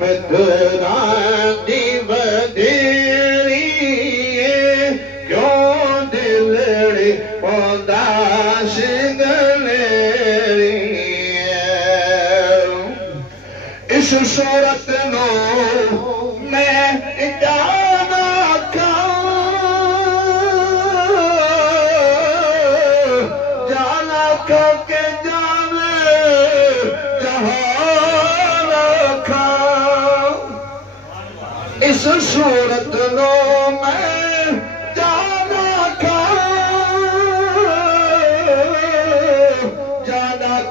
मित्रानी बदेरी क्यों दिलड़ी उदास गलेरी इस सूरत नो मैं जाना खा के जाने जहां खा इस सूरत नो मैं जाना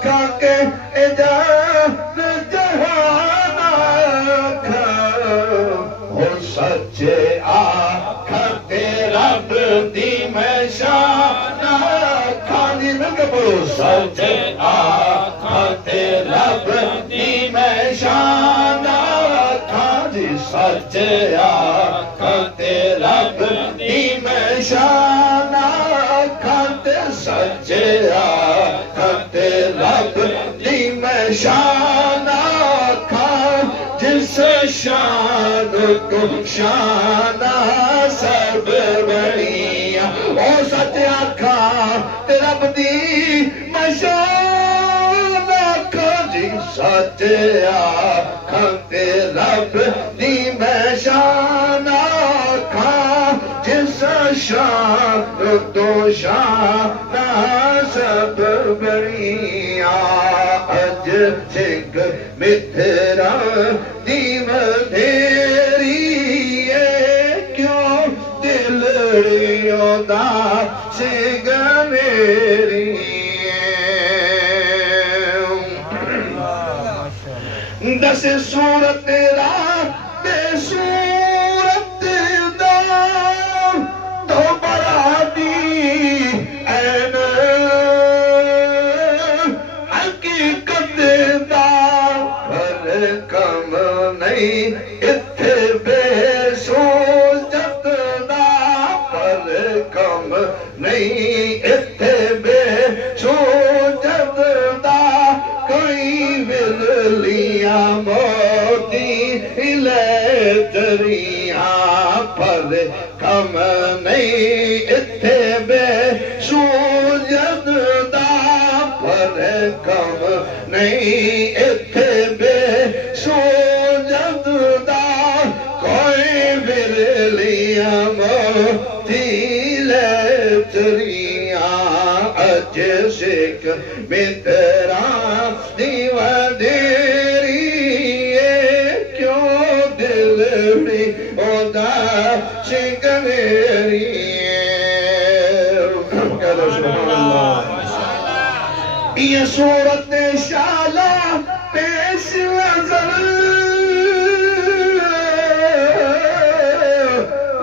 खा के जाने जहां खा हो सच्चे आखते रब दी मैं शान खानी न करो सच्चे आखते रब दी मैं शान खानी सच्चे आखते रब दी मैं शान खाते सच्चे आखते रब दी मैं शान खा जिस शान को शान सब बढ़िया ओ सच आखा तेरा बदी मशान आखा जी सच आखा तेरा बदी मशान आखा जिस शान तो शान सब बढ़िया अज सिख मिथरा दीव धेरी क्यों दिलड़ियों दा सिग मेरी दस सूरत तेरा बेसूरत दा तो बड़ा दी ऐन हकीकत दा पर कम नहीं इत्थे बेसूरत दा पर कम नहीं इत्थे बेसूरत दा कोई बिरलियां मोती ले दरिया पर कम नहीं इत्थे बेसूरत दा पर कम नहीं इत्थे बेसूरत दा कोई बिरलियां मोती ले दरिया अज सिख मित्रा दीव धेरी क्यों दिलड़ी ओदा सिख मेरी ये सूरत शाला पेश नजर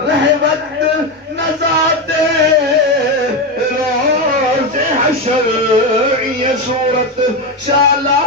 रहमत नजाते रोज़े हशर ये सूरत शाला